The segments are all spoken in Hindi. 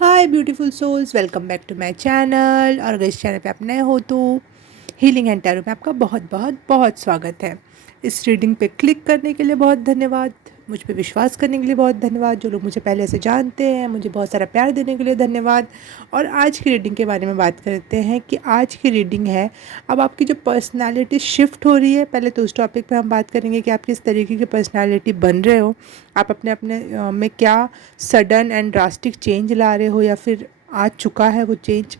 Hi beautiful souls, welcome back to my channel. और अगर इस चैनल पे आप नए हो तो हीलिंग एंड टैरो में आपका बहुत बहुत बहुत स्वागत है। इस रीडिंग पे क्लिक करने के लिए बहुत धन्यवाद। मुझ पे विश्वास करने के लिए बहुत धन्यवाद। जो लोग मुझे पहले से जानते हैं, मुझे बहुत सारा प्यार देने के लिए धन्यवाद। और आज की रीडिंग के बारे में बात करते हैं कि आज की रीडिंग है, अब आपकी जो पर्सनालिटी शिफ्ट हो रही है। पहले तो उस टॉपिक पे हम बात करेंगे कि आप किस तरीके की पर्सनालिटी बन रहे हो। आप अपने अपने में क्या सडन एंड ड्रास्टिक चेंज ला रहे हो, या फिर आ चुका है वो चेंज,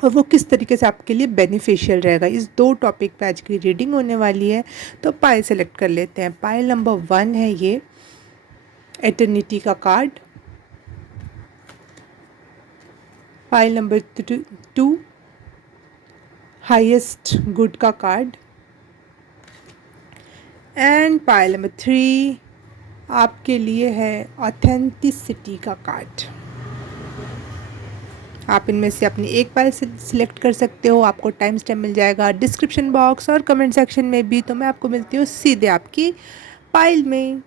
और वो किस तरीके से आपके लिए बेनिफिशियल रहेगा। इस दो टॉपिक पे आज की रीडिंग होने वाली है। तो पाइल सेलेक्ट कर लेते हैं। पाइल नंबर 1 है ये एटर्निटी का card. Pile number 2 highest good का कार्ड। एंड पाइल नंबर 3 आपके लिए है ऑथेंटिसिटी का कार्ड। आप इनमें से अपनी एक पाइल सिलेक्ट कर सकते हो। आपको टाइम स्टैम्प मिल जाएगा डिस्क्रिप्शन बॉक्स और कमेंट सेक्शन में भी। तो मैं आपको मिलती हूँ सीधे आपकी पाइल में।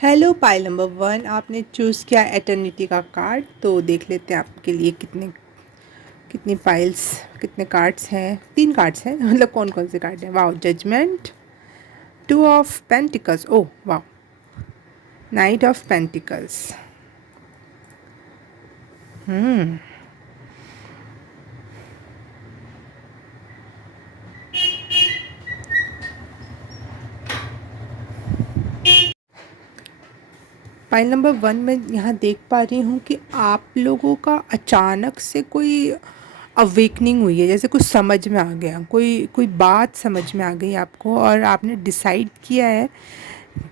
हेलो पाइल नंबर 1, आपने चूज़ किया एटर्निटी का कार्ड। तो देख लेते हैं आपके लिए कितने कितनी पाइल्स, कितने कार्ड्स हैं। 3 कार्ड्स हैं, मतलब कौन कौन से कार्ड हैं। Wow, judgement, 2 of pentacles, oh wow, knight of pentacles. Pile number 1 में यहाँ देख पा रही हूँ कि आप लोगों का अचानक से कोई अवेकनिंग हुई है। जैसे कुछ समझ में आ गया, कोई कोई बात समझ में आ गई आपको, और आपने डिसाइड किया है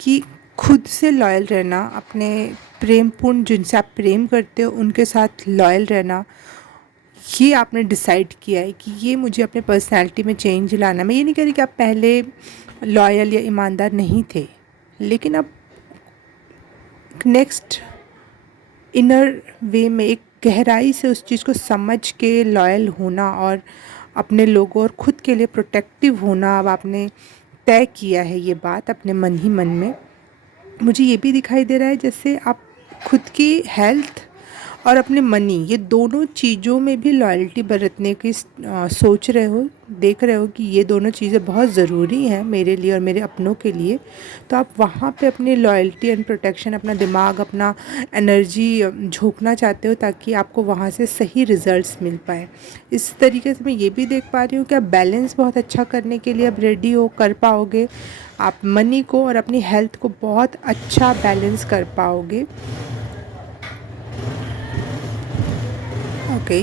कि खुद से लॉयल रहना, अपने प्रेमपूर्ण जिनसे आप प्रेम करते हो उनके साथ लॉयल रहना, ये आपने डिसाइड किया है कि ये मुझे अपने पर्सनैलिटी में चेंज लाना। मैं ये नहीं कह रही कि आप पहले लॉयल या ईमानदार नहीं थे, लेकिन अब नेक्स्ट इनर वे में एक गहराई से उस चीज़ को समझ के लॉयल होना और अपने लोगों और ख़ुद के लिए प्रोटेक्टिव होना, अब आपने तय किया है ये बात अपने मन ही मन में। मुझे ये भी दिखाई दे रहा है जैसे आप खुद की हेल्थ और अपने मनी, ये दोनों चीज़ों में भी लॉयल्टी बरतने की सोच रहे हो। देख रहे हो कि ये दोनों चीज़ें बहुत ज़रूरी हैं मेरे लिए और मेरे अपनों के लिए। तो आप वहाँ पे अपनी लॉयल्टी एंड प्रोटेक्शन, अपना दिमाग, अपना एनर्जी झोंकना चाहते हो ताकि आपको वहाँ से सही रिज़ल्ट्स मिल पाए। इस तरीके से मैं ये भी देख पा रही हूँ कि आप बैलेंस बहुत अच्छा करने के लिए अब रेडी हो, कर पाओगे। आप मनी को और अपनी हेल्थ को बहुत अच्छा बैलेंस कर पाओगे। ओके,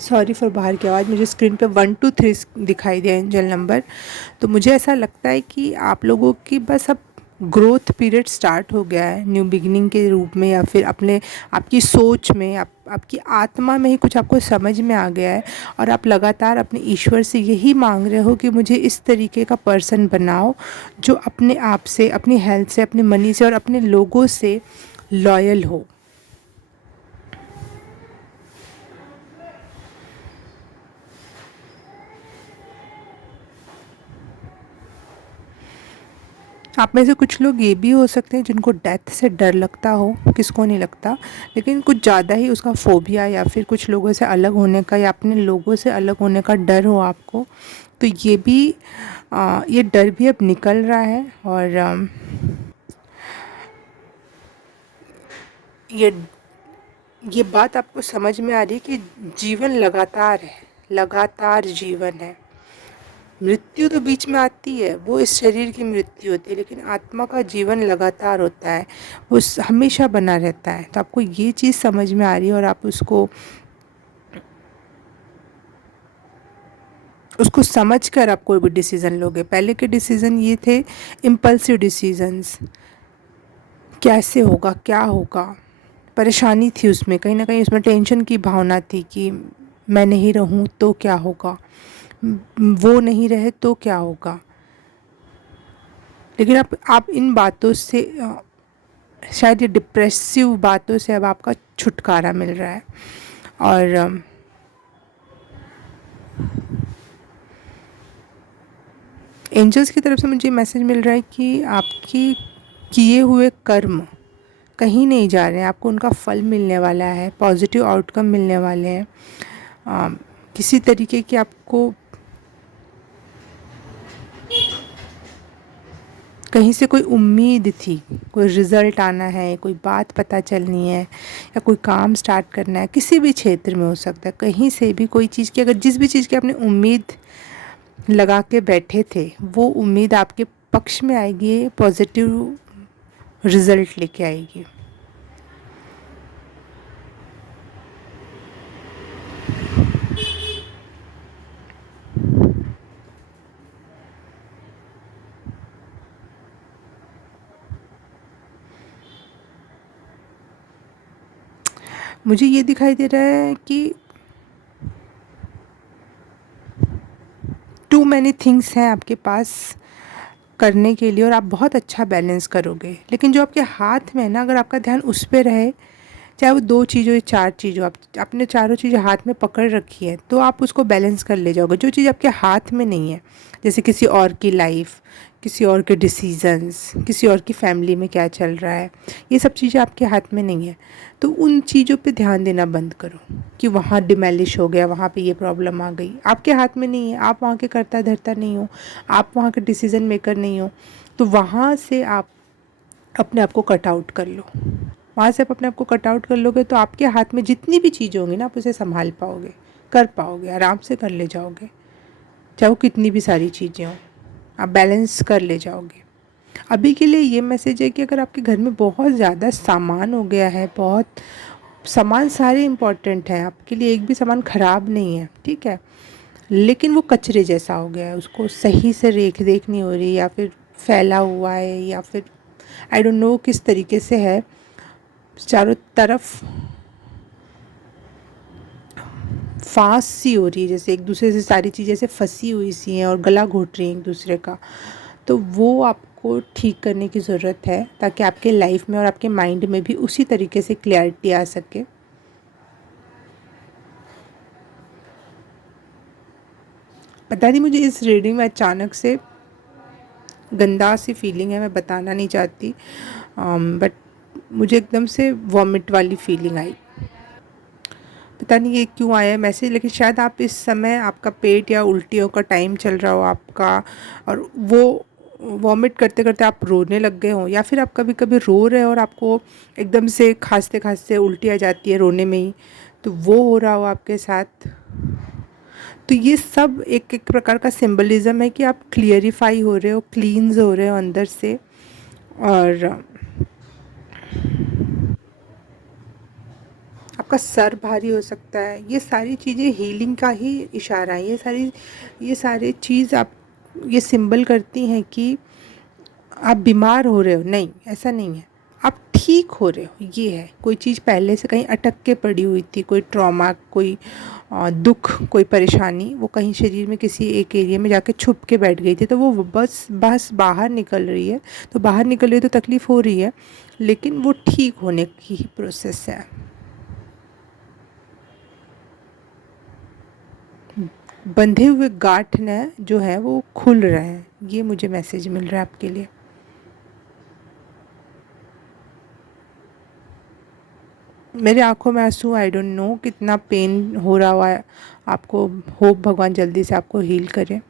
सॉरी फॉर बाहर की आवाज़। मुझे स्क्रीन पे 1 2 3 दिखाई दिया एंजल नंबर। तो मुझे ऐसा लगता है कि आप लोगों की बस अब ग्रोथ पीरियड स्टार्ट हो गया है, न्यू बिगिनिंग के रूप में, या फिर अपने आपकी सोच में, आपकी आत्मा में ही कुछ आपको समझ में आ गया है। और आप लगातार अपने ईश्वर से यही मांग रहे हो कि मुझे इस तरीके का पर्सन बनाओ जो अपने आप से, अपनी हेल्थ से, अपने मनी से और अपने लोगों से लॉयल हो। आप में से कुछ लोग ये भी हो सकते हैं जिनको डेथ से डर लगता हो, किसको नहीं लगता, लेकिन कुछ ज़्यादा ही उसका फोबिया, या फिर कुछ लोगों से अलग होने का या अपने लोगों से अलग होने का डर हो आपको। तो ये भी ये डर भी अब निकल रहा है। और ये ये बात आपको समझ में आ रही है कि जीवन लगातार है, लगातार जीवन है। मृत्यु तो बीच में आती है, वो इस शरीर की मृत्यु होती है, लेकिन आत्मा का जीवन लगातार होता है, वो हमेशा बना रहता है। तो आपको ये चीज़ समझ में आ रही है और आप उसको उसको समझ कर आप कोई भी डिसीज़न लोगे। पहले के डिसीज़न ये थे इम्पल्सिव डिसीजंस, कैसे होगा, क्या होगा, परेशानी थी उसमें, कहीं ना कहीं उसमें टेंशन की भावना थी कि मैं नहीं रहूँ तो क्या होगा, वो नहीं रहे तो क्या होगा। लेकिन आप इन बातों से, शायद ये डिप्रेसिव बातों से अब आपका छुटकारा मिल रहा है। और एंजल्स की तरफ से मुझे मैसेज मिल रहा है कि आपकी किए हुए कर्म कहीं नहीं जा रहे हैं, आपको उनका फल मिलने वाला है, पॉजिटिव आउटकम मिलने वाले हैं। अ, किसी तरीके की आपको कहीं से कोई उम्मीद थी, कोई रिज़ल्ट आना है, कोई बात पता चलनी है या कोई काम स्टार्ट करना है, किसी भी क्षेत्र में हो सकता है, कहीं से भी कोई चीज़ की, अगर जिस भी चीज़ की आपने उम्मीद लगा के बैठे थे, वो उम्मीद आपके पक्ष में आएगी, पॉजिटिव रिज़ल्ट लेके आएगी। मुझे ये दिखाई दे रहा है कि टू मैनी थिंग्स हैं आपके पास करने के लिए और आप बहुत अच्छा बैलेंस करोगे, लेकिन जो आपके हाथ में है ना, अगर आपका ध्यान उस पे रहे, चाहे वो 2 चीज़ हो या 4 चीज़ हो, आप आपने चारों चीज़ें हाथ में पकड़ रखी है, तो आप उसको बैलेंस कर ले जाओगे। जो चीज़ आपके हाथ में नहीं है, जैसे किसी और की लाइफ, किसी और के डिसीजंस, किसी और की फैमिली में क्या चल रहा है, ये सब चीज़ें आपके हाथ में नहीं है, तो उन चीज़ों पे ध्यान देना बंद करो कि वहाँ डिमोलिश हो गया, वहाँ पे ये प्रॉब्लम आ गई। आपके हाथ में नहीं है, आप वहाँ के कर्ता धर्ता नहीं हो, आप वहाँ के डिसीज़न मेकर नहीं हो, तो वहाँ से आप अपने आप को कट आउट कर लो। वहाँ से आप अपने आप को कट आउट कर लोगे तो आपके हाथ में जितनी भी चीज़ें होंगी ना, आप उसे संभाल पाओगे, कर पाओगे, आराम से कर ले जाओगे, चाहे वो कितनी भी सारी चीज़ें हों, आप बैलेंस कर ले जाओगे। अभी के लिए ये मैसेज है कि अगर आपके घर में बहुत ज़्यादा सामान हो गया है, बहुत सामान सारे इम्पॉर्टेंट हैं, आपके लिए एक भी सामान ख़राब नहीं है, ठीक है, लेकिन वो कचरे जैसा हो गया है, उसको सही से रेख देख नहीं हो रही, या फिर फैला हुआ है, या फिर आई डोंट नो किस तरीके से है, चारों तरफ फाँस सी हो रही है, जैसे एक दूसरे से सारी चीज़ें ऐसे फंसी हुई सी हैं और गला घोट रही हैं एक दूसरे का। तो वो आपको ठीक करने की ज़रूरत है, ताकि आपके लाइफ में और आपके माइंड में भी उसी तरीके से क्लैरिटी आ सके। पता नहीं मुझे इस रीडिंग में अचानक से गंदा सी फीलिंग है, मैं बताना नहीं चाहती, बट मुझे एकदम से वॉमिट वाली फीलिंग आई। पता नहीं ये क्यों आया है मैसेज, लेकिन शायद आप इस समय, आपका पेट या उल्टियों का टाइम चल रहा हो आपका, और वो वॉमिट करते करते आप रोने लग गए हों, या फिर आप कभी कभी रो रहे हो और आपको एकदम से खांसते खांसते उल्टी आ जाती है रोने में ही, तो वो हो रहा हो आपके साथ। तो ये सब एक एक प्रकार का सिंबलिज्म है कि आप क्लियरिफाई हो रहे हो, क्लींस हो रहे हो अंदर से, और आपका सर भारी हो सकता है। ये सारी चीज़ें हीलिंग का ही इशारा है, ये सारी चीज़ आप, ये सिंबल करती हैं कि आप बीमार हो रहे हो, नहीं ऐसा नहीं है, आप ठीक हो रहे हो, ये है। कोई चीज़ पहले से कहीं अटक के पड़ी हुई थी, कोई ट्रॉमा, कोई दुख, कोई परेशानी, वो कहीं शरीर में किसी एक एरिया में जाके छुप के बैठ गई थी, तो वो बस बस बाहर निकल रही है। तो बाहर निकल रही है तो तकलीफ़ हो रही है, लेकिन वो ठीक होने की ही प्रोसेस है। बंधे हुए गांठ न जो है वो खुल रहे हैं, ये मुझे मैसेज मिल रहा है आपके लिए। मेरे आंखों में आंसू, आई डोंट नो कितना पेन हो रहा हुआ है आपको, होप भगवान जल्दी से आपको हील करे।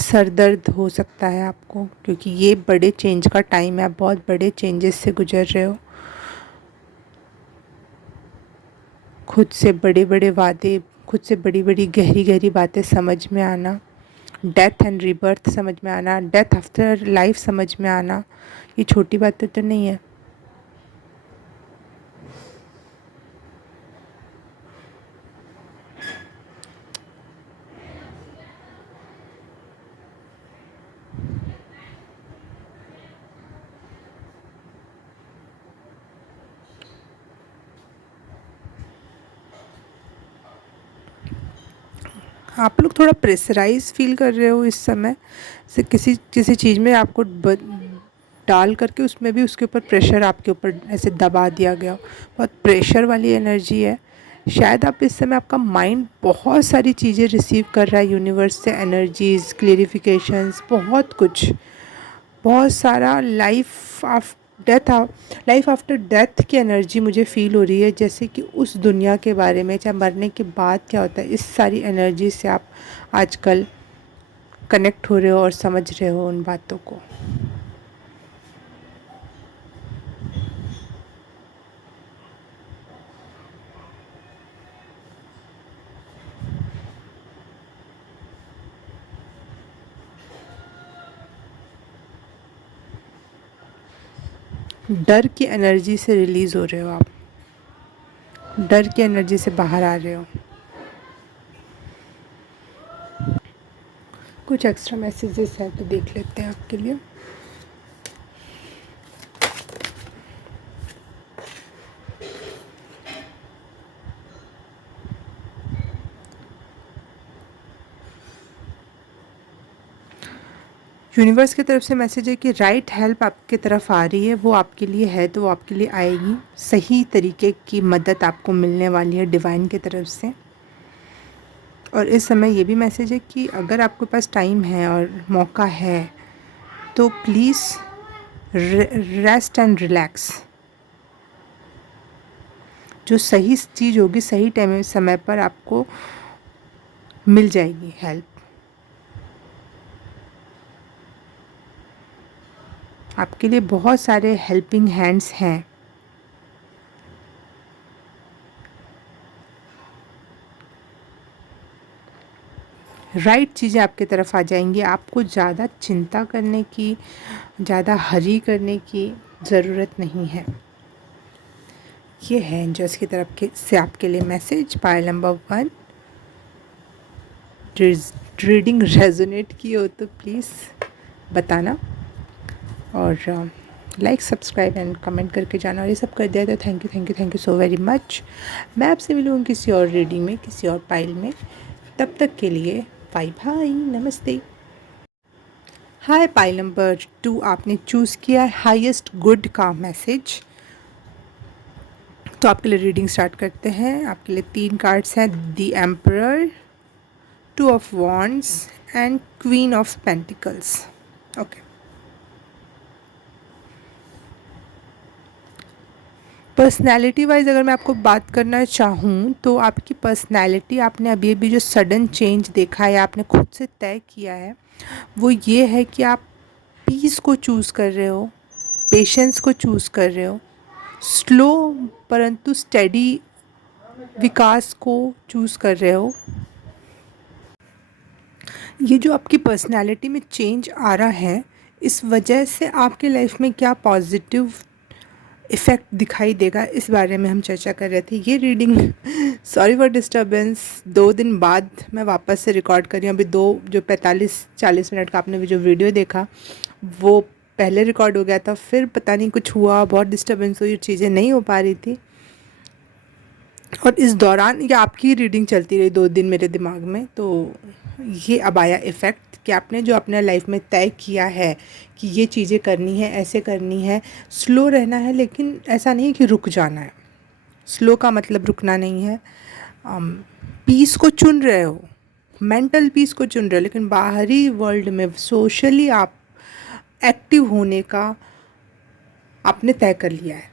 सर दर्द हो सकता है आपको, क्योंकि ये बड़े चेंज का टाइम है, आप बहुत बड़े चेंजेस से गुजर रहे हो। खुद से बड़े बड़े वादे, खुद से बड़ी बड़ी गहरी गहरी बातें समझ में आना, डेथ एंड रीबर्थ समझ में आना, डेथ आफ्टर लाइफ समझ में आना, ये छोटी बातें तो नहीं है। आप लोग थोड़ा प्रेशराइज फील कर रहे हो इस समय से, किसी किसी चीज़ में आपको डाल करके उसमें भी उसके ऊपर प्रेशर आपके ऊपर ऐसे दबा दिया गया, बहुत प्रेशर वाली एनर्जी है। शायद आप इस समय, आपका माइंड बहुत सारी चीज़ें रिसीव कर रहा है यूनिवर्स से, एनर्जीज, क्लेरिफिकेशंस, बहुत कुछ, बहुत सारा लाइफ आफ्टर डेथ की एनर्जी मुझे फ़ील हो रही है, जैसे कि उस दुनिया के बारे में, चाहे मरने के बाद क्या होता है, इस सारी एनर्जी से आप आजकल कनेक्ट हो रहे हो और समझ रहे हो उन बातों को। डर की एनर्जी से रिलीज़ हो रहे हो आप, डर की एनर्जी से बाहर आ रहे हो। कुछ एक्स्ट्रा मैसेजेस हैं तो देख लेते हैं आपके लिए। यूनिवर्स की तरफ से मैसेज है कि राइट हेल्प आपकी तरफ आ रही है, वो आपके लिए है तो वो आपके लिए आएगी। सही तरीके की मदद आपको मिलने वाली है डिवाइन की तरफ से। और इस समय ये भी मैसेज है कि अगर आपके पास टाइम है और मौका है तो प्लीज़ रेस्ट एंड रिलैक्स। जो सही चीज़ होगी सही टाइम समय पर आपको मिल जाएगी हेल्प। आपके लिए बहुत सारे हेल्पिंग हैंड्स हैं। राइट चीज़ें आपकी तरफ आ जाएंगी। आपको ज़्यादा चिंता करने की, ज़्यादा हरी करने की ज़रूरत नहीं है। ये है एंजल्स की तरफ से आपके लिए message. Pile number 1, reading resonate की हो तो प्लीज़ बताना, और लाइक सब्सक्राइब एंड कमेंट करके जाना। और ये सब कर दिया तो thank you so very much. मैं आपसे मिलूँगी किसी और रीडिंग में, किसी और पाइल में। तब तक के लिए बाय बाय, नमस्ते। हाय, पाइल नंबर 2 आपने चूज़ किया है हाईएस्ट गुड का मैसेज। तो आपके लिए रीडिंग स्टार्ट करते हैं। आपके लिए 3 कार्ड्स हैं, the emperor, 2 of wands and queen of pentacles. Okay, personality wise अगर मैं आपको बात करना चाहूँ तो आपकी पर्सनैलिटी, आपने अभी अभी जो सडन चेंज देखा है, आपने खुद से तय किया है, वो ये है कि आप पीस को चूज़ कर रहे हो, पेशेंस को चूज़ कर रहे हो, स्लो परंतु स्टेडी विकास को चूज़ कर रहे हो। ये जो आपकी पर्सनैलिटी में चेंज आ रहा है, इस वजह से आपके लाइफ में क्या पॉजिटिव इफ़ेक्ट दिखाई देगा, इस बारे में हम चर्चा कर रहे थे। ये रीडिंग सॉरी फॉर डिस्टर्बेंस, 2 दिन बाद मैं वापस से रिकॉर्ड कर रही हूँ। अभी जो 45-40 मिनट का आपने जो वीडियो देखा वो पहले रिकॉर्ड हो गया था, फिर पता नहीं कुछ हुआ, बहुत डिस्टर्बेंस हुई, चीज़ें नहीं हो पा रही थी। और इस दौरान ये आपकी रीडिंग चलती रही 2 दिन मेरे दिमाग में। तो ये अब आया इफ़ेक्ट कि आपने जो अपने लाइफ में तय किया है कि ये चीज़ें करनी है, ऐसे करनी है, स्लो रहना है, लेकिन ऐसा नहीं कि रुक जाना है। स्लो का मतलब रुकना नहीं है। पीस को चुन रहे हो, मेंटल पीस को चुन रहे हो, लेकिन बाहरी वर्ल्ड में सोशली आप एक्टिव होने का आपने तय कर लिया है।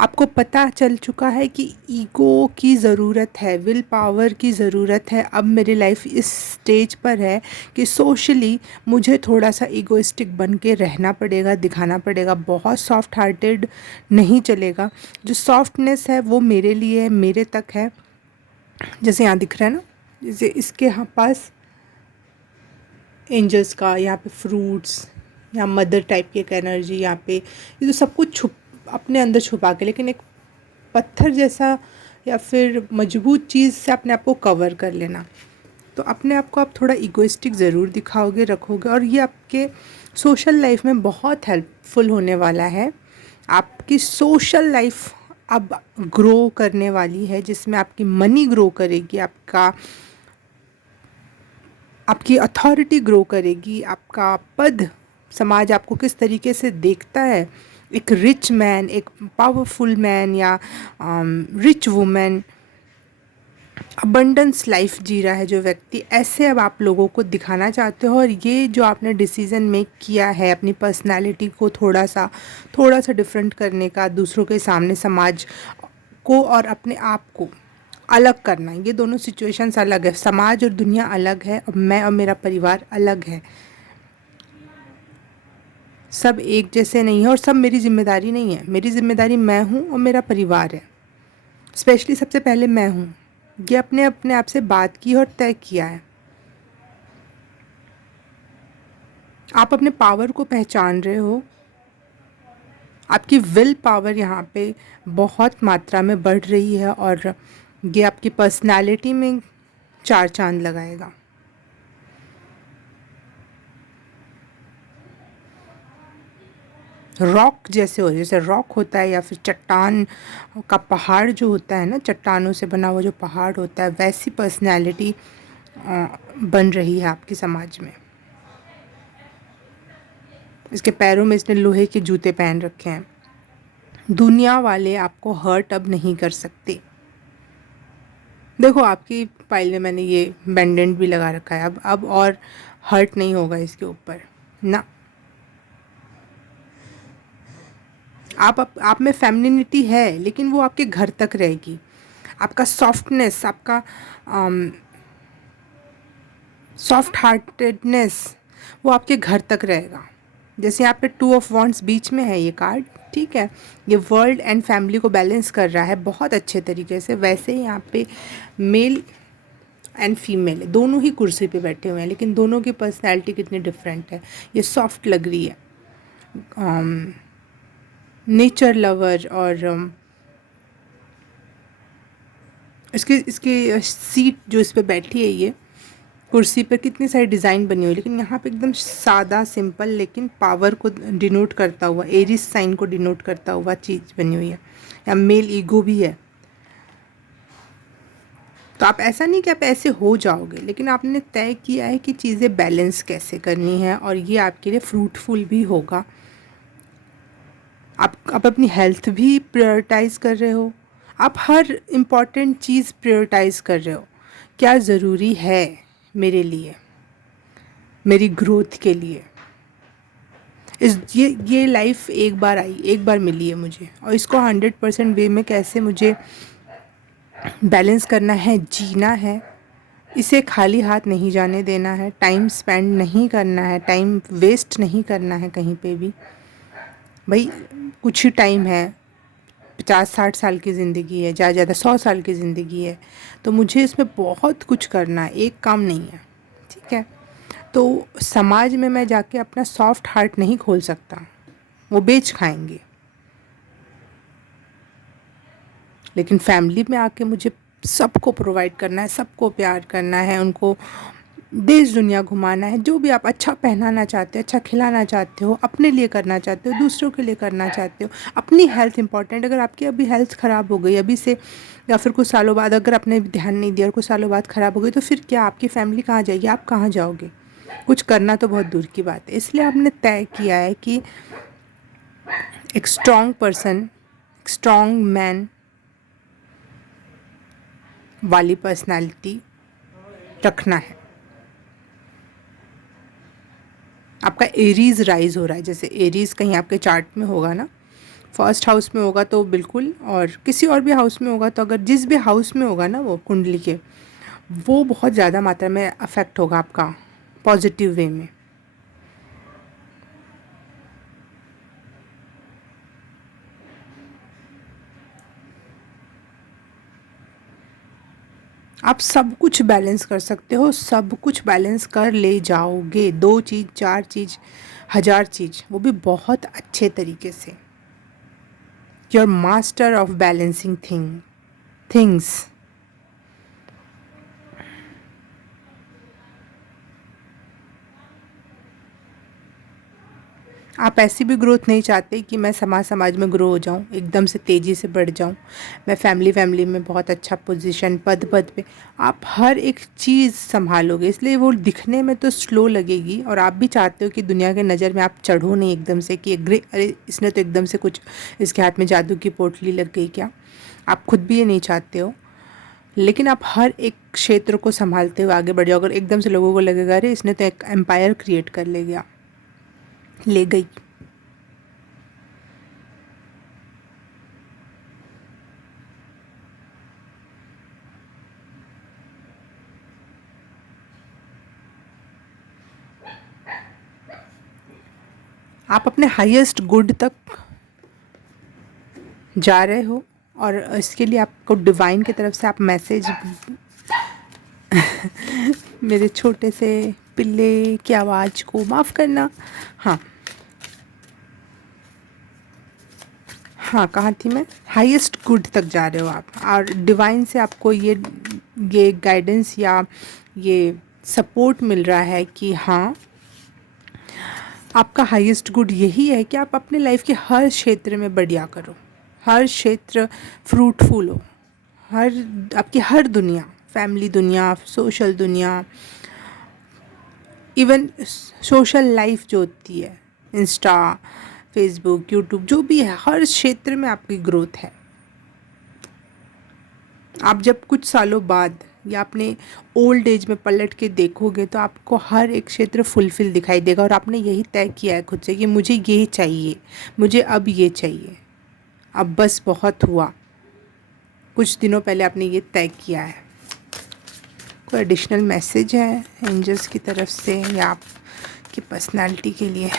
आपको पता चल चुका है कि ईगो की ज़रूरत है, विल पावर की ज़रूरत है। अब मेरी लाइफ इस स्टेज पर है कि सोशली मुझे थोड़ा सा ईगोइस्टिक बन के रहना पड़ेगा, दिखाना पड़ेगा। बहुत सॉफ्ट हार्टेड नहीं चलेगा। जो सॉफ्टनेस है वो मेरे लिए है, मेरे तक है। जैसे यहाँ दिख रहा है ना, जैसे इसके यहाँ पास एंजल्स का, यहाँ पे फ्रूट्स, यहाँ मदर टाइप की एक एनर्जी, यहाँ पे ये तो सब कुछ अपने अंदर छुपा के, लेकिन एक पत्थर जैसा या फिर मजबूत चीज़ से अपने आप को कवर कर लेना। तो अपने आप को आप थोड़ा इगोइस्टिक ज़रूर दिखाओगे, रखोगे, और ये आपके सोशल लाइफ में बहुत हेल्पफुल होने वाला है। आपकी सोशल लाइफ अब ग्रो करने वाली है, जिसमें आपकी मनी ग्रो करेगी, आपकी अथॉरिटी ग्रो करेगी, आपका पद, समाज आपको किस तरीके से देखता है, एक रिच मैन, एक पावरफुल मैन या रिच वुमेन, अबंडेंस लाइफ जी रहा है जो व्यक्ति, ऐसे अब आप लोगों को दिखाना चाहते हो। और ये जो आपने डिसीज़न मेक किया है अपनी पर्सनालिटी को थोड़ा सा डिफरेंट करने का, दूसरों के सामने समाज को और अपने आप को अलग करना, ये दोनों सिचुएशंस अलग है। समाज और दुनिया अलग है और मैं और मेरा परिवार अलग है। सब एक जैसे नहीं है और सब मेरी जिम्मेदारी नहीं है। मेरी जिम्मेदारी मैं हूँ और मेरा परिवार है। स्पेशली सबसे पहले मैं हूँ। ये अपने अपने आप से बात की और तय किया है। आप अपने पावर को पहचान रहे हो। आपकी विल पावर यहाँ पे बहुत मात्रा में बढ़ रही है और ये आपकी पर्सनालिटी में चार चांद लगाएगा। रॉक जैसे हो, जैसे रॉक होता है या फिर चट्टान का पहाड़ जो होता है ना, चट्टानों से बना हुआ जो पहाड़ होता है, वैसी पर्सनैलिटी बन रही है आपके समाज में। इसके पैरों में इसने लोहे के जूते पहन रखे हैं। दुनिया वाले आपको हर्ट अब नहीं कर सकते। देखो आपकी फाइल में मैंने ये बैंडेंट भी लगा रखा है। अब और हर्ट नहीं होगा इसके ऊपर ना। आप में फेमिनिटी है लेकिन वो आपके घर तक रहेगी। आपका सॉफ्टनेस, आपका सॉफ्ट हार्टेडनेस वो आपके घर तक रहेगा। जैसे यहाँ पे 2 ऑफ वॉन्ड्स बीच में है ये कार्ड, ठीक है, ये वर्ल्ड एंड फैमिली को बैलेंस कर रहा है बहुत अच्छे तरीके से। वैसे ही यहाँ पे मेल एंड फीमेल दोनों ही कुर्सी पे बैठे हुए हैं, लेकिन दोनों की पर्सनैलिटी कितनी डिफरेंट है। ये सॉफ्ट लग रही है, नेचर लवर, और इसकी सीट जो इस पे बैठी है, ये कुर्सी पर कितनी सारी डिज़ाइन बनी हुई, लेकिन यहाँ पे एकदम सादा सिंपल लेकिन पावर को डिनोट करता हुआ, एरिस साइन को डिनोट करता हुआ चीज़ बनी हुई है। या मेल ईगो भी है। तो आप ऐसा नहीं कि आप ऐसे हो जाओगे, लेकिन आपने तय किया है कि चीज़ें बैलेंस कैसे करनी है और ये आपके लिए फ्रूटफुल भी होगा। आप अपनी हेल्थ भी प्रायोरिटाइज़ कर रहे हो। आप हर इम्पॉर्टेंट चीज़ प्रायोरिटाइज़ कर रहे हो। क्या ज़रूरी है मेरे लिए, मेरी ग्रोथ के लिए। ये लाइफ एक बार आई, एक बार मिली है मुझे, और इसको 100% वे में कैसे मुझे बैलेंस करना है, जीना है। इसे खाली हाथ नहीं जाने देना है। टाइम स्पेंड नहीं करना है, टाइम वेस्ट नहीं करना है कहीं पे भी। भाई कुछ ही टाइम है, 50-60 साल की ज़िंदगी है, ज़्यादा ज़्यादा 100 साल की ज़िंदगी है। तो मुझे इसमें बहुत कुछ करना है, एक काम नहीं है, ठीक है। तो समाज में मैं जाके अपना सॉफ्ट हार्ट नहीं खोल सकता, वो बेच खाएंगे। लेकिन फैमिली में आके मुझे सबको प्रोवाइड करना है, सबको प्यार करना है, उनको देश दुनिया घुमाना है। जो भी आप अच्छा पहनाना चाहते हो, अच्छा खिलाना चाहते हो, अपने लिए करना चाहते हो, दूसरों के लिए करना चाहते हो। अपनी हेल्थ इंपॉर्टेंट। अगर आपकी अभी हेल्थ ख़राब हो गई अभी से, या फिर कुछ सालों बाद अगर आपने ध्यान नहीं दिया और कुछ सालों बाद ख़राब हो गई, तो फिर क्या आपकी फैमिली कहाँ जाएगी, आप कहाँ जाओगे। कुछ करना तो बहुत दूर की बात है। इसलिए आपने तय किया है कि एक स्ट्रॉन्ग पर्सन, स्ट्रॉन्ग मैन वाली पर्सनालिटी रखना है। आपका एरीज राइज हो रहा है। जैसे एरीज कहीं आपके चार्ट में होगा ना, फर्स्ट हाउस में होगा तो बिल्कुल, और किसी और भी हाउस में होगा तो, अगर जिस भी हाउस में होगा ना वो कुंडली के, वो बहुत ज़्यादा मात्रा में अफेक्ट होगा आपका पॉजिटिव वे में। आप सब कुछ बैलेंस कर सकते हो, सब कुछ बैलेंस कर ले जाओगे। 2 चीज़, 4 चीज़, 1000 चीज़, वो भी बहुत अच्छे तरीके से। You are master of balancing things. आप ऐसी भी ग्रोथ नहीं चाहते कि मैं समाज में ग्रो हो जाऊं, एकदम से तेज़ी से बढ़ जाऊं, मैं फैमिली में बहुत अच्छा पोजीशन, पद पे। आप हर एक चीज़ संभालोगे, इसलिए वो दिखने में तो स्लो लगेगी। और आप भी चाहते हो कि दुनिया के नज़र में आप चढ़ो नहीं एकदम से कि अरे इसने तो एकदम से कुछ, इसके हाथ में जादू की पोटली लग गई क्या। आप खुद भी ये नहीं चाहते हो। लेकिन आप हर एक क्षेत्र को संभालते हुए आगे बढ़ जाओ। अगर एकदम से लोगों को लगेगा अरे इसने तो एक एम्पायर क्रिएट कर ले गई। आप अपने हाईएस्ट गुड तक जा रहे हो और इसके लिए आपको डिवाइन की तरफ से आप मैसेज मेरे छोटे से पिल्ले की आवाज़ को माफ़ करना। हाँ हाँ, कहाँ थी मैं? हाईएस्ट गुड तक जा रहे हो आप, और डिवाइन से आपको ये गाइडेंस या ये सपोर्ट मिल रहा है कि हाँ, आपका हाईएस्ट गुड यही है कि आप अपने लाइफ के हर क्षेत्र में बढ़िया करो, हर क्षेत्र फ्रूटफुल हो, आपकी हर दुनिया, फैमिली दुनिया, सोशल दुनिया, इवन सोशल लाइफ जो होती है, इंस्टा, फेसबुक, यूट्यूब, जो भी है, हर क्षेत्र में आपकी ग्रोथ है। आप जब कुछ सालों बाद या अपने ओल्ड एज में पलट के देखोगे तो आपको हर एक क्षेत्र फुलफिल दिखाई देगा और आपने यही तय किया है खुद से कि मुझे ये चाहिए, मुझे अब ये चाहिए, अब बस बहुत हुआ। कुछ दिनों पहले आपने ये तय किया है। कोई एडिशनल मैसेज है एंजल्स की तरफ से या आपकी पर्सनालिटी के लिए?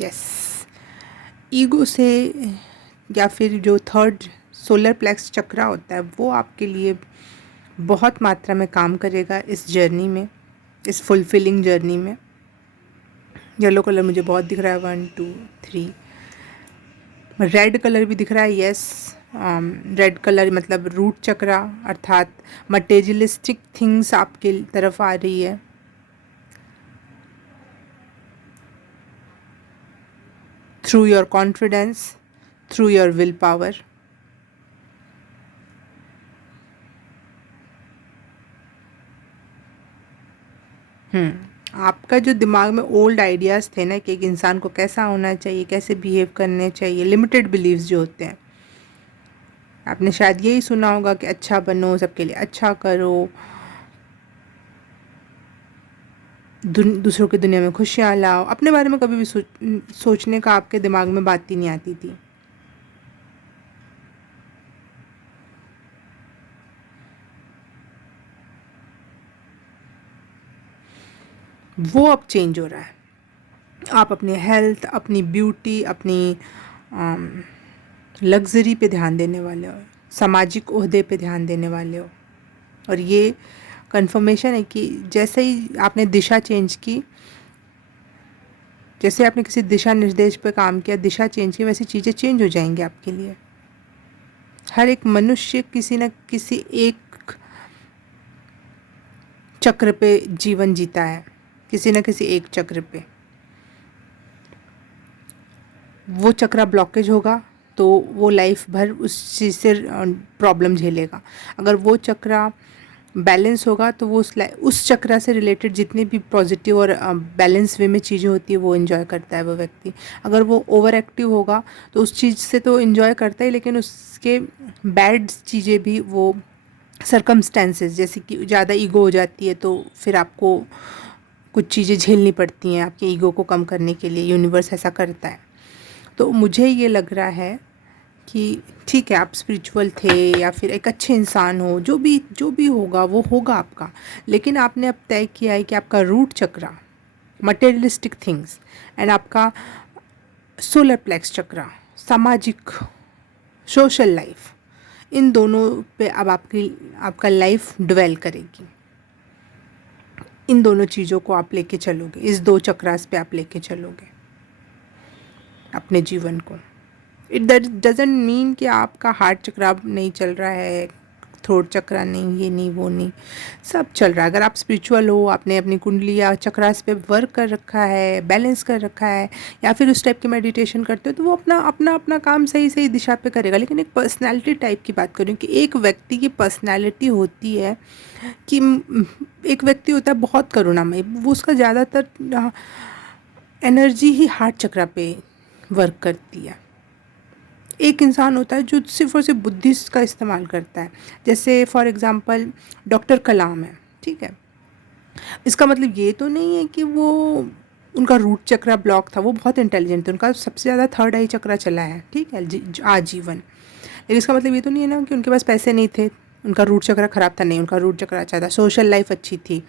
यस, ईगो से या फिर जो थर्ड सोलर प्लेक्स चक्रा होता है वो आपके लिए बहुत मात्रा में काम करेगा इस जर्नी में, इस फुलफिलिंग जर्नी में। येलो कलर मुझे बहुत दिख रहा है, 1 2 3। रेड कलर भी दिख रहा है, यस। रेड कलर मतलब रूट चक्रा, अर्थात मटेरियलिस्टिक थिंग्स आपके तरफ आ रही है। Through your confidence, through your will power. आपका जो दिमाग में ओल्ड आइडियाज़ थे ना कि एक इंसान को कैसा होना चाहिए, कैसे बिहेव करने चाहिए, लिमिटेड बिलीव्स जो होते हैं, आपने शायद यही सुना होगा कि अच्छा बनो, सबके लिए अच्छा करो, दूसरों की दुनिया में खुशियाँ लाओ। अपने बारे में कभी भी सोचने का आपके दिमाग में बात ही नहीं आती थी। वो अब चेंज हो रहा है। आप अपनी हेल्थ, अपनी ब्यूटी, अपनी लग्जरी पे ध्यान देने वाले हो, सामाजिक ओहदे पे ध्यान देने वाले हो। और ये कंफर्मेशन है कि जैसे ही आपने दिशा चेंज की, जैसे आपने किसी दिशा निर्देश पे काम किया, दिशा चेंज की, वैसी चीज़ें चेंज हो जाएंगी आपके लिए। हर एक मनुष्य किसी न किसी एक चक्र पे जीवन जीता है, किसी न किसी एक चक्र पे। वो चक्रा ब्लॉकेज होगा तो वो लाइफ भर उस चीज़ से प्रॉब्लम झेलेगा। अगर वो चक्रा बैलेंस होगा तो वो उस चक्रा से रिलेटेड जितनी भी पॉजिटिव और बैलेंस वे में चीज़ें होती है वो इन्जॉय करता है वो व्यक्ति। अगर वो ओवर एक्टिव होगा तो उस चीज़ से तो इन्जॉय करता है, लेकिन उसके बैड चीज़ें भी, वो सरकमस्टेंसेस, जैसे कि ज़्यादा ईगो हो जाती है तो फिर आपको कुछ चीज़ें झेलनी पड़ती हैं आपके ईगो को कम करने के लिए। यूनिवर्स ऐसा करता है। तो मुझे ये लग रहा है कि ठीक है, आप स्पिरिचुअल थे या फिर एक अच्छे इंसान हो, जो भी होगा वो होगा आपका, लेकिन आपने अब तय किया है कि आपका root chakra, materialistic things, and आपका सोलर प्लेक्स चक्रा, सामाजिक, सोशल लाइफ, इन दोनों पे अब आपका लाइफ ड्वेल करेगी। इन दोनों चीज़ों को आप लेके चलोगे, इस दो चक्रास पे आप लेके चलोगे अपने जीवन को। इट डजंट मीन कि आपका हार्ट चक्र अब नहीं चल रहा है, थ्रोट चक्रा नहीं, ये नहीं, वो नहीं, सब चल रहा है। अगर आप स्पिरिचुअल हो, आपने अपनी कुंडली या चक्रास पे वर्क कर रखा है, बैलेंस कर रखा है, या फिर उस टाइप की मेडिटेशन करते हो, तो वो अपना अपना अपना काम सही सही दिशा पे करेगा। लेकिन एक पर्सनैलिटी टाइप की बात करूँ कि एक व्यक्ति की पर्सनैलिटी होती है कि एक व्यक्ति होता है बहुत करुणामय, वो उसका ज़्यादातर एनर्जी ही हार्ट चक्रा पे वर्क करती है। एक इंसान होता है जो सिर्फ और सिर्फ बुद्धि का इस्तेमाल करता है, जैसे फॉर एग्जांपल डॉक्टर कलाम है, ठीक है। इसका मतलब ये तो नहीं है कि वो उनका रूट चक्रा ब्लॉक था, वो बहुत इंटेलिजेंट थे, उनका सबसे ज़्यादा थर्ड आई चक्रा चला है, ठीक है, आजीवन। लेकिन इसका मतलब ये तो नहीं है ना कि उनके पास पैसे नहीं थे, उनका रूट चक्रा ख़राब था, नहीं, उनका रूट चक्रा अच्छा था, सोशल लाइफ अच्छी थी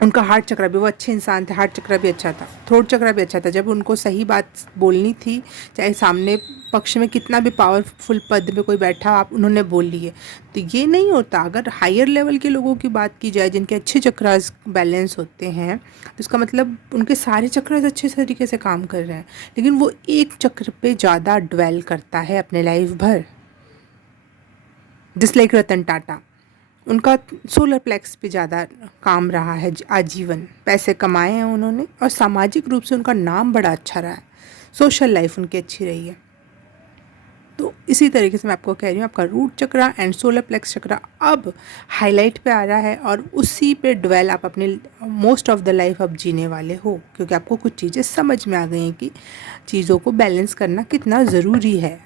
उनका हार्ट चक्रा भी, वो अच्छे इंसान थे, हार्ट चक्रा भी अच्छा था, थ्रोट चक्रा भी अच्छा था। जब उनको सही बात बोलनी थी, चाहे सामने पक्ष में कितना भी पावरफुल पद में कोई बैठा, आप उन्होंने बोल लिए। तो ये नहीं होता। अगर हायर लेवल के लोगों की बात की जाए जिनके अच्छे चक्रास बैलेंस होते हैं, तो इसका मतलब उनके सारे चक्रास अच्छे तरीके से काम कर रहे हैं, लेकिन वो एक चक्र पे ज़्यादा ड्वेल करता है अपने लाइफ भर। जस्ट लाइक रतन टाटा, उनका सोलर प्लेक्स पे ज़्यादा काम रहा है आजीवन, पैसे कमाए हैं उन्होंने, और सामाजिक रूप से उनका नाम बड़ा अच्छा रहा है, सोशल लाइफ उनकी अच्छी रही है। तो इसी तरीके से मैं आपको कह रही हूँ, आपका root chakra and solar plexus chakra अब हाईलाइट पे आ रहा है, और उसी पे ड्वेल आप अपने मोस्ट ऑफ द लाइफ अब जीने वाले हो, क्योंकि आपको कुछ चीज़ें समझ में आ गई हैं कि चीज़ों को बैलेंस करना कितना ज़रूरी है,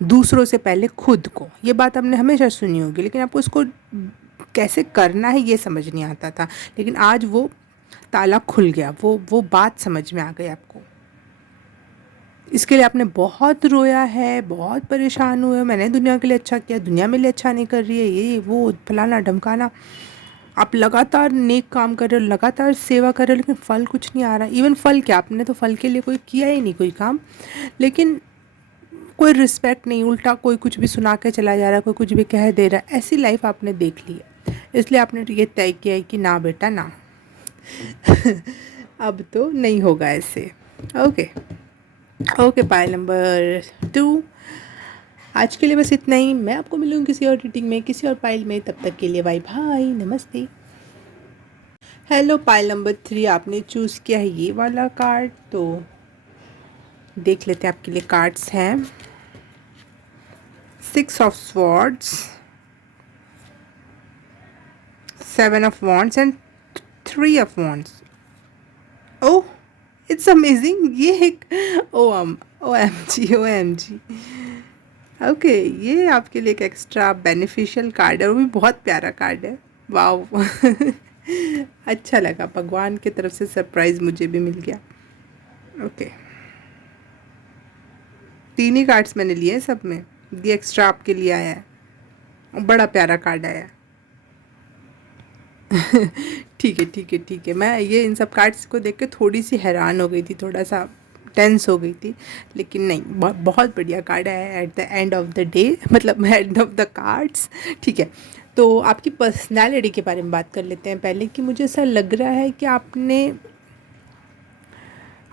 दूसरों से पहले खुद को। ये बात आपने हमेशा सुनी होगी, लेकिन आपको इसको कैसे करना है ये समझ नहीं आता था, लेकिन आज वो ताला खुल गया, वो बात समझ में आ गई आपको। इसके लिए आपने बहुत रोया है, बहुत परेशान हुए, मैंने दुनिया के लिए अच्छा किया, दुनिया मेरे लिए अच्छा नहीं कर रही है, ये वो फलाना ढमकाना। आप लगातार नेक काम कर रहे हो, लगातार सेवा कर रहे हो, लेकिन फल कुछ नहीं आ रहा। इवन फल क्या, आपने तो फल के लिए कोई किया ही नहीं कोई काम, लेकिन कोई रिस्पेक्ट नहीं, उल्टा कोई कुछ भी सुना के चला जा रहा है, कोई कुछ भी कह दे रहा है, ऐसी लाइफ आपने देख ली है। इसलिए आपने ये तय किया है कि ना बेटा ना अब तो नहीं होगा ऐसे। ओके ओके, पाइल नंबर 2 आज के लिए बस इतना ही। मैं आपको मिलूँगी किसी और रीडिंग में, किसी और पाइल में, तब तक के लिए बाय बाय, नमस्ते। हेलो, पाइल नंबर 3 आपने चूज़ किया है ये वाला कार्ड, तो देख लेते हैं आपके लिए कार्ड्स हैं। 6 of swords, 7 of wands and 3 of wands. Oh, it's amazing. ये एक OMG ओके, ये आपके लिए एक एक्स्ट्रा बेनिफिशियल कार्ड है, वो भी बहुत प्यारा कार्ड है। वाओ अच्छा लगा, भगवान की तरफ से सरप्राइज़ मुझे भी मिल गया। ओके, 3 ही कार्ड्स मैंने लिए सब में, ये एक्स्ट्रा आपके लिए आया है, बड़ा प्यारा कार्ड आया है ठीक है ठीक है ठीक है। मैं ये इन सब कार्ड्स को देख के थोड़ी सी हैरान हो गई थी, थोड़ा सा टेंस हो गई थी, लेकिन नहीं, बहुत बढ़िया कार्ड है at the end of the day, मतलब एंड ऑफ द कार्ड्स। ठीक है, तो आपकी पर्सनैलिटी के बारे में बात कर लेते हैं पहले, कि मुझे ऐसा लग रहा है कि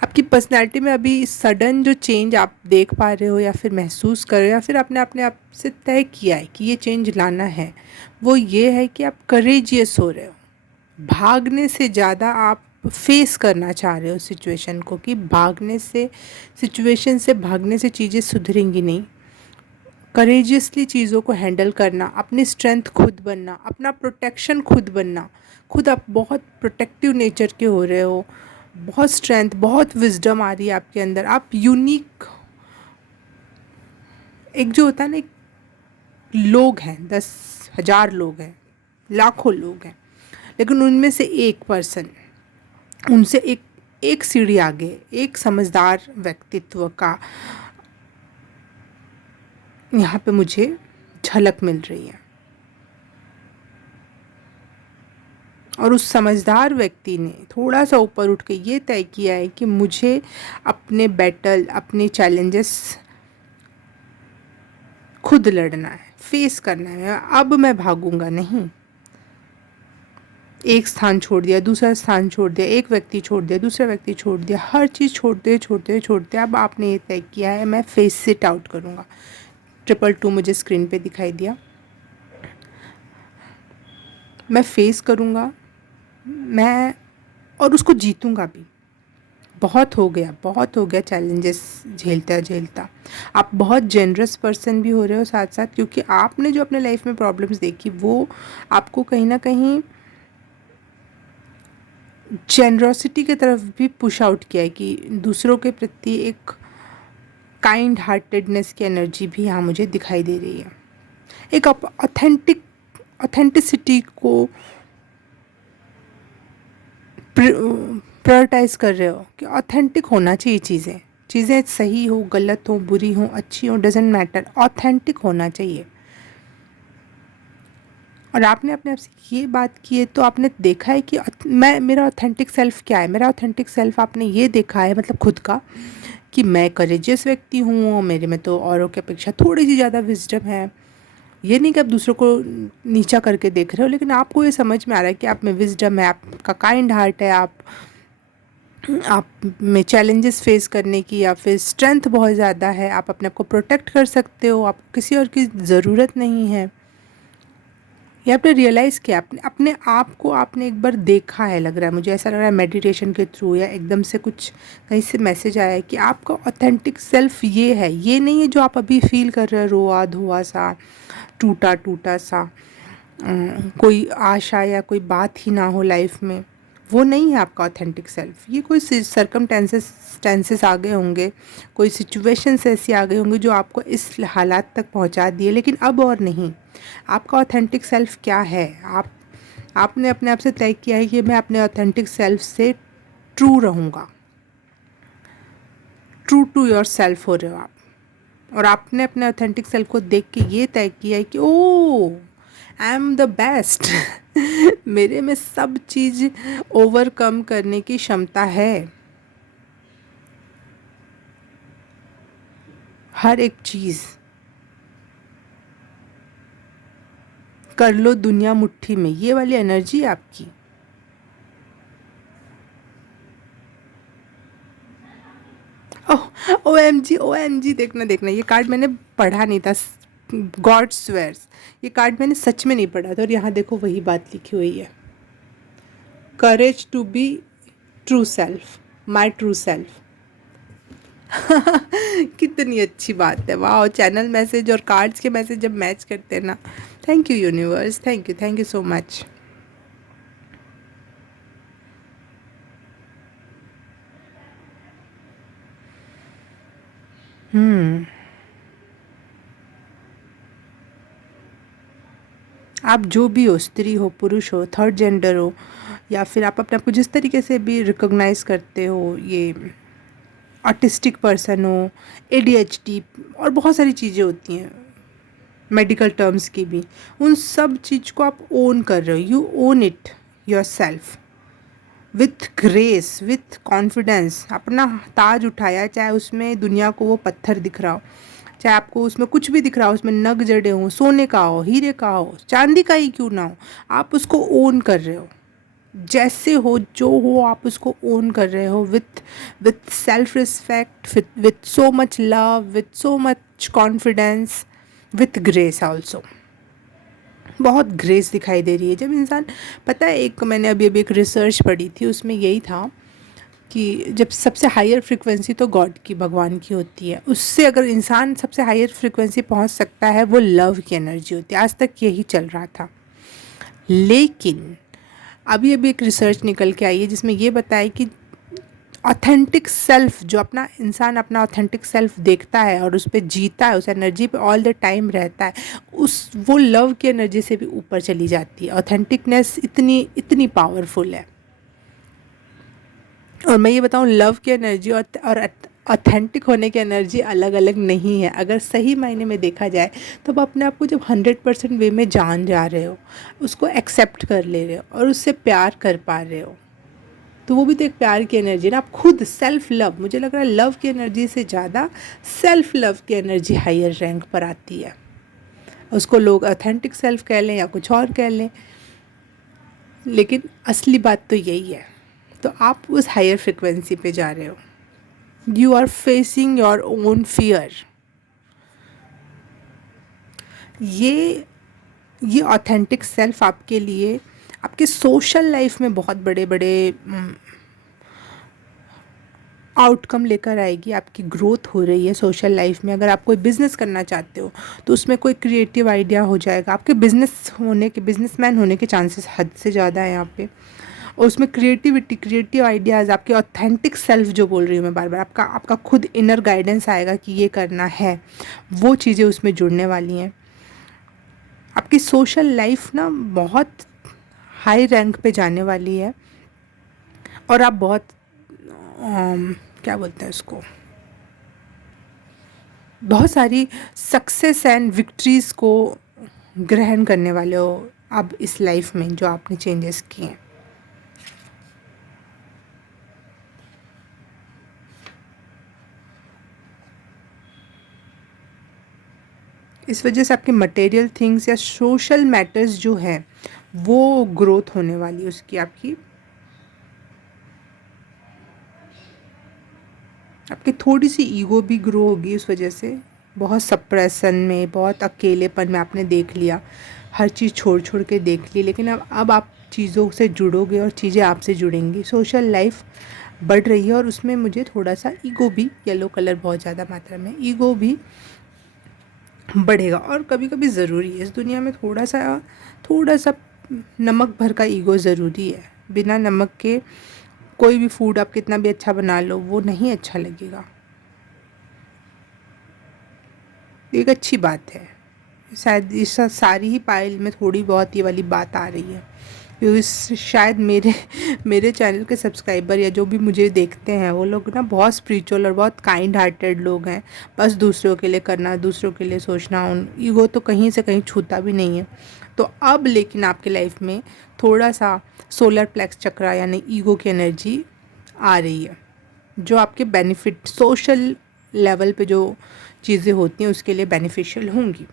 आपकी पर्सनैलिटी में अभी सडन जो चेंज आप देख पा रहे हो, या फिर महसूस कर रहे हो, या फिर आपने अपने आप से तय किया है कि ये चेंज लाना है, वो ये है कि आप करेजियस हो रहे हो। भागने से ज़्यादा आप फेस करना चाह रहे हो सिचुएशन को, कि सिचुएशन से भागने से चीज़ें सुधरेंगी नहीं। करेजियसली चीज़ों को हैंडल करना, अपनी स्ट्रेंथ खुद बनना, अपना प्रोटेक्शन खुद बनना। खुद आप बहुत प्रोटेक्टिव नेचर के हो रहे हो, बहुत स्ट्रेंथ, बहुत विजडम आ रही है आपके अंदर। आप यूनिक, एक जो होता है ना, एक लोग हैं, 10,000 लोग हैं, लाखों लोग हैं, लेकिन उनमें से एक पर्सन, उनसे एक सीढ़ी आगे, एक समझदार व्यक्तित्व का यहाँ पे मुझे झलक मिल रही है। और उस समझदार व्यक्ति ने थोड़ा सा ऊपर उठ के ये तय किया है कि मुझे अपने बैटल, अपने चैलेंजेस खुद लड़ना है, फेस करना है। अब मैं भागूंगा नहीं। एक स्थान छोड़ दिया, दूसरा स्थान छोड़ दिया, एक व्यक्ति छोड़ दिया, दूसरा व्यक्ति छोड़ दिया, हर चीज़ छोड़ते छोड़ते छोड़ते अब आपने ये तय किया है मैं फेस इट आउट करूँगा। 222 मुझे स्क्रीन पे दिखाई दिया। मैं फेस करूँगा, मैं और उसको जीतूँगा भी। बहुत हो गया चैलेंजेस झेलता झेलता। आप बहुत जेनरस पर्सन भी हो रहे हो साथ साथ, क्योंकि आपने जो अपने लाइफ में प्रॉब्लम्स देखी वो आपको कहीं ना कहीं जेनरोसिटी की तरफ भी पुश आउट किया है कि दूसरों के प्रति एक काइंड हार्टेडनेस की एनर्जी भी यहाँ मुझे दिखाई दे रही है। एक ऑथेंटिसिटी को प्रायोरिटाइज कर रहे हो कि ऑथेंटिक होना चाहिए चीज़ें। चीज़ें सही हो, गलत हो, बुरी हो, अच्छी हो, डजेंट मैटर, ऑथेंटिक होना चाहिए। और आपने अपने आप से ये बात की है तो आपने देखा है कि मेरा ऑथेंटिक सेल्फ क्या है। मेरा ऑथेंटिक सेल्फ आपने ये देखा है, मतलब खुद का, कि मैं करेजियस व्यक्ति हूँ, मेरे में तो औरों की अपेक्षा थोड़ी सी ज़्यादा विजडम है। ये नहीं कि आप दूसरों को नीचा करके देख रहे हो, लेकिन आपको ये समझ में आ रहा है कि आप में विजडम है, आपका काइंड हार्ट है, आप में चैलेंजेस फेस करने की या फिर स्ट्रेंथ बहुत ज़्यादा है। आप अपने आप को प्रोटेक्ट कर सकते हो, आपको किसी और की ज़रूरत नहीं है। ये आपने रियलाइज़ किया, आपने अपने आप को आपने एक बार देखा है। लग रहा है मुझे, ऐसा लग रहा है मेडिटेशन के थ्रू या एकदम से कुछ कहीं से मैसेज आया है कि आपका ऑथेंटिक सेल्फ ये है। ये नहीं है जो आप अभी फील कर रहे हो, रोआ धोआ सा, टूटा टूटा सा, कोई आशा या कोई बात ही ना हो लाइफ में। वो नहीं है आपका ऑथेंटिक सेल्फ। ये कोई सर्कमटेंसेस आ गए होंगे, कोई सिचुएशंस ऐसी आ गई होंगी जो आपको इस हालात तक पहुंचा दिए, लेकिन अब और नहीं। आपका ऑथेंटिक सेल्फ क्या है? आपने अपने आप से तय किया है कि मैं अपने ऑथेंटिक सेल्फ से ट्रू रहूँगा। ट्रू टू योर सेल्फ हो रहे हो आप। और आपने अपने ऑथेंटिक सेल्फ को देख के ये तय किया है कि ओ, आई एम द बेस्ट। मेरे में सब चीज़ ओवरकम करने की क्षमता है। हर एक चीज़ कर लो दुनिया मुट्ठी में, ये वाली एनर्जी है आपकी। ओह, ओ एम जी, देखना देखना, ये कार्ड मैंने पढ़ा नहीं था। गॉड स्वेयर्स, ये कार्ड मैंने सच में नहीं पढ़ा था, और यहाँ देखो वही बात लिखी हुई है। Courage to be true self, my true self. कितनी अच्छी बात है, वाह। चैनल मैसेज और कार्ड्स के मैसेज जब मैच करते हैं ना, thank you universe, thank you so much. आप जो भी हो, स्त्री हो, पुरुष हो, थर्ड जेंडर हो, या फिर आप अपने आप को जिस तरीके से भी रिकॉग्नाइज करते हो, ये ऑटिस्टिक पर्सन हो, ADHD, और बहुत सारी चीज़ें होती हैं मेडिकल टर्म्स की भी, उन सब चीज़ को आप ओन कर रहे हो। You own it your self with grace, with confidence. अपना ताज उठाया, चाहे उसमें दुनिया को वो पत्थर दिख रहा हो, चाहे आपको उसमें कुछ भी दिख रहा हो, उसमें नग जड़े हों, सोने का हो, हीरे का हो, चांदी का ही क्यों ना हो, आप उसको ओन कर रहे हो। जैसे हो, जो हो, आप उसको ओन कर रहे हो with with self respect, with so much love, with so much confidence, with grace also. बहुत ग्रेस दिखाई दे रही है जब इंसान, पता है, एक मैंने अभी अभी एक रिसर्च पढ़ी थी, उसमें यही था कि जब सबसे हायर फ्रिक्वेंसी तो गॉड की, भगवान की होती है, उससे अगर इंसान सबसे हायर फ्रिक्वेंसी पहुंच सकता है, वो लव की एनर्जी होती है। आज तक यही चल रहा था, लेकिन अभी अभी एक रिसर्च निकल के आई है जिसमें ये बताया कि ऑथेंटिक सेल्फ, जो अपना इंसान अपना ऑथेंटिक सेल्फ देखता है और उस पर जीता है, उस एनर्जी पे ऑल द टाइम रहता है, उस वो लव की एनर्जी से भी ऊपर चली जाती है। ऑथेंटिकनेस इतनी इतनी पावरफुल है। और मैं ये बताऊँ, लव की एनर्जी और ऑथेंटिक होने की एनर्जी अलग अलग नहीं है। अगर सही मायने में देखा जाए तो आप अपने आप को जब 100% वे में जान जा रहे हो, उसको एक्सेप्ट कर ले रहे हो और उससे प्यार कर पा रहे हो, तो वो भी तो एक प्यार की एनर्जी ना। आप खुद सेल्फ लव, मुझे लग रहा है लव की एनर्जी से ज़्यादा सेल्फ लव की एनर्जी हायर रैंक पर आती है। उसको लोग ऑथेंटिक सेल्फ कह लें या कुछ और कह लें, लेकिन असली बात तो यही है। तो आप उस हायर फ्रिक्वेंसी पे जा रहे हो। You are facing your own fear. ये ये ऑथेंटिक सेल्फ आपके लिए आपके सोशल लाइफ में बहुत बड़े बड़े आउटकम लेकर आएगी। आपकी ग्रोथ हो रही है सोशल लाइफ में। अगर आप कोई बिज़नेस करना चाहते हो तो उसमें कोई क्रिएटिव आइडिया हो जाएगा। आपके बिजनेसमैन होने के चांसेस हद से ज़्यादा है यहाँ पे। और उसमें क्रिएटिव आइडियाज़, आपके ऑथेंटिक सेल्फ जो बोल रही हूँ मैं बार बार, आपका आपका खुद इनर गाइडेंस आएगा कि ये करना है, वो चीज़ें उसमें जुड़ने वाली हैं। आपकी सोशल लाइफ ना बहुत हाई रैंक पे जाने वाली है और आप बहुत क्या बोलते हैं उसको, बहुत सारी सक्सेस एंड विक्ट्रीज़ को ग्रहण करने वाले हो अब इस लाइफ में जो आपने चेंजेस किए हैं। इस वजह से आपके मटेरियल थिंग्स या सोशल मैटर्स जो है वो ग्रोथ होने वाली है उसकी। आपकी थोड़ी सी ईगो भी ग्रो होगी उस वजह से। बहुत सप्रेशन में, बहुत अकेलेपन में आपने देख लिया, हर चीज़ छोड़ छोड़ के देख ली, लेकिन अब आप चीज़ों से जुड़ोगे और चीज़ें आपसे जुड़ेंगी। सोशल लाइफ बढ़ रही है और उसमें मुझे थोड़ा सा ईगो भी, येलो कलर बहुत ज़्यादा मात्रा में, ईगो भी बढ़ेगा। और कभी कभी ज़रूरी है इस दुनिया में, थोड़ा सा नमक भर का ईगो ज़रूरी है। बिना नमक के कोई भी फूड आप कितना भी अच्छा बना लो वो नहीं अच्छा लगेगा। एक अच्छी बात है, शायद इस सारी ही पाइल में थोड़ी बहुत ये वाली बात आ रही है क्योंकि शायद मेरे चैनल के सब्सक्राइबर या जो भी मुझे देखते हैं वो लोग ना बहुत स्पिरिचुअल और बहुत काइंड हार्टेड लोग हैं। बस दूसरों के लिए करना, दूसरों के लिए सोचना, उन ईगो तो कहीं से कहीं छूता भी नहीं है। तो अब लेकिन आपके लाइफ में थोड़ा सा सोलर प्लेक्स चक्रा यानी ईगो की एनर्जी आ रही है, जो आपके बेनिफिट सोशल लेवल पे जो चीज़ें होती हैं उसके लिए बेनिफिशियल होंगी।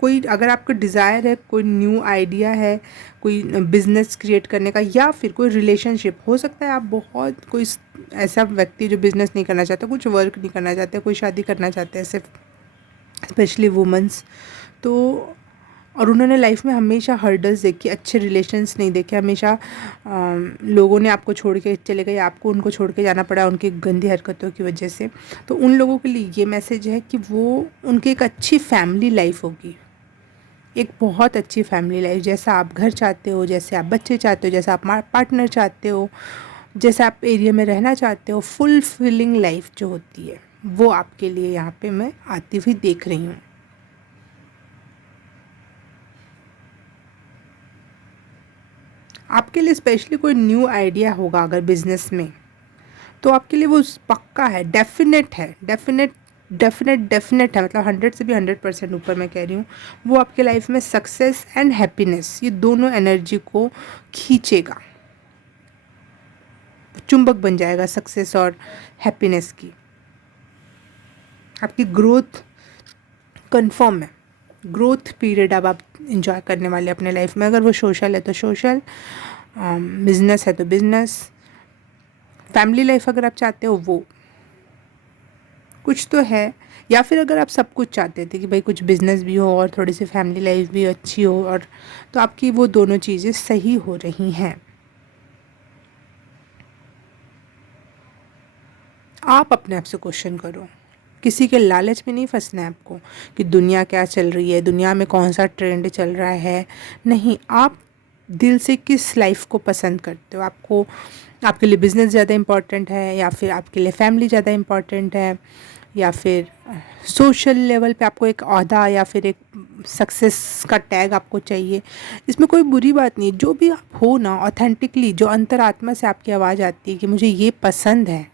कोई अगर आपका डिज़ायर है, कोई न्यू आइडिया है, कोई बिज़नेस क्रिएट करने का, या फिर कोई रिलेशनशिप हो सकता है, आप बहुत कोई ऐसा व्यक्ति जो बिज़नेस नहीं करना चाहता, कुछ वर्क नहीं करना चाहते, कोई शादी करना चाहते हैं सिर्फ, स्पेशली वुमेंस, तो और उन्होंने लाइफ में हमेशा हर्डल्स देखी, अच्छे रिलेशंस नहीं देखे, हमेशा लोगों ने आपको छोड़ के चले गए, आपको उनको छोड़ के जाना पड़ा उनकी गंदी हरकतों की वजह से। तो उन लोगों के लिए ये मैसेज है कि वो उनकी एक अच्छी फैमिली लाइफ होगी, एक बहुत अच्छी फैमिली लाइफ, जैसा आप घर चाहते हो, जैसे आप बच्चे चाहते हो, जैसा आप पार्टनर चाहते हो, जैसे आप एरिया में रहना चाहते हो, फुलफिलिंग लाइफ जो होती है वो आपके लिए यहाँ पे मैं आती हुई देख रही हूँ। आपके लिए स्पेशली कोई न्यू आइडिया होगा अगर बिजनेस में, तो आपके लिए वो पक्का है, डेफिनेट है, मतलब 100 से भी 100% ऊपर मैं कह रही हूँ। वो आपके लाइफ में सक्सेस एंड हैप्पीनेस, ये दोनों एनर्जी को खींचेगा, चुंबक बन जाएगा सक्सेस और हैप्पीनेस की। आपकी ग्रोथ कंफर्म है, ग्रोथ पीरियड अब आप इंजॉय करने वाले अपने लाइफ में। अगर वो सोशल है तो सोशल, बिजनेस है तो बिजनेस, फैमिली लाइफ अगर आप चाहते हो वो कुछ तो है, या फिर अगर आप सब कुछ चाहते थे कि भाई कुछ बिजनेस भी हो और थोड़ी सी फैमिली लाइफ भी अच्छी हो, और तो आपकी वो दोनों चीज़ें सही हो रही हैं। आप अपने आप से क्वेश्चन करो, किसी के लालच में नहीं फंसना है आपको कि दुनिया क्या चल रही है, दुनिया में कौन सा ट्रेंड चल रहा है। नहीं, आप दिल से किस लाइफ को पसंद करते हो, आपको आपके लिए बिज़नेस ज़्यादा इम्पॉर्टेंट है या फिर आपके लिए फैमिली ज़्यादा इम्पॉर्टेंट है, या फिर सोशल लेवल पे आपको एक ओहदा या फिर एक सक्सेस का टैग आपको चाहिए। इसमें कोई बुरी बात नहीं, जो भी आप हो ना ऑथेंटिकली, जो अंतरात्मा से आपकी आवाज़ आती है कि मुझे ये पसंद है,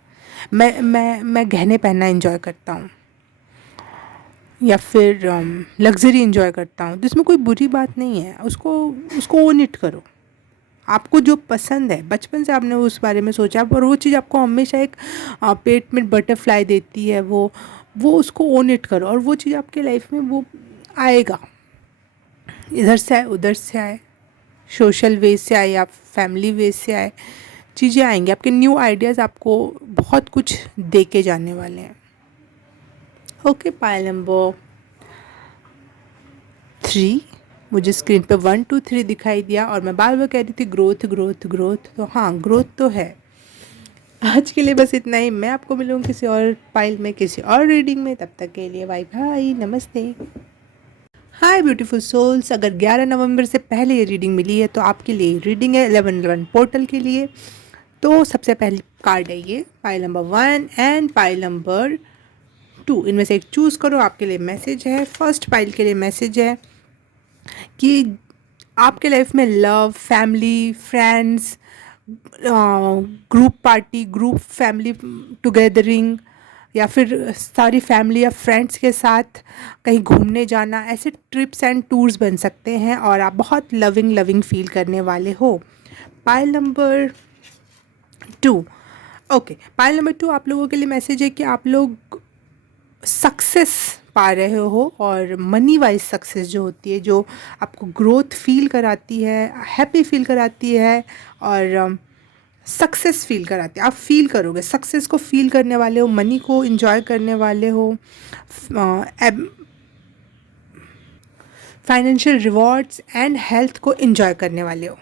मैं गहने पहनना एंजॉय करता हूँ या फिर लग्ज़री एंजॉय करता हूँ, तो इसमें कोई बुरी बात नहीं है। उसको उसको ओन इट करो। आपको जो पसंद है, बचपन से आपने उस बारे में सोचा और वो चीज़ आपको हमेशा एक पेट में बटरफ्लाई देती है, वो उसको ओन इट करो और वो चीज़ आपके लाइफ में वो आएगा। इधर से आए, उधर से आए, सोशल वे से आए या फैमिली वे से आए, चीज़ें आएंगी। आपके न्यू आइडियाज़ आपको बहुत कुछ दे के जाने वाले हैं। ओके, पाइल नंबर 3, मुझे स्क्रीन पे 1 2 3 दिखाई दिया और मैं बार बार कह रही थी ग्रोथ ग्रोथ ग्रोथ, तो हाँ ग्रोथ तो है। आज के लिए बस इतना ही। मैं आपको मिलूँगी किसी और फाइल में, किसी और रीडिंग में। तब तक के लिए बाय बाय, नमस्ते। हाय ब्यूटीफुल सोल्स, अगर 11 नवंबर से पहले ये रीडिंग मिली है तो आपके लिए रीडिंग है 11/11 पोर्टल के लिए। तो सबसे पहली कार्ड है ये pile number 1 and pile number 2, इनमें से एक चूज़ करो। आपके लिए मैसेज है, फर्स्ट पाइल के लिए मैसेज है कि आपके लाइफ में love, family, friends, group party, group family togethering, या फिर सारी फैमिली या फ्रेंड्स के साथ कहीं घूमने जाना, ऐसे ट्रिप्स एंड टूर्स बन सकते हैं और आप बहुत लविंग लविंग फील करने वाले हो। Pile number 2, okay, pile number 2 आप लोगों के लिए मैसेज है कि आप लोग सक्सेस पा रहे हो, और मनी वाइज सक्सेस जो होती है, जो आपको ग्रोथ फील कराती है, हैप्पी फील कराती है, और सक्सेस फील कराती है। आप फील करोगे, सक्सेस को फील करने वाले हो, मनी को इंजॉय करने वाले हो, फाइनेंशियल रिवॉर्ड्स एंड हेल्थ को इंजॉय करने वाले हो।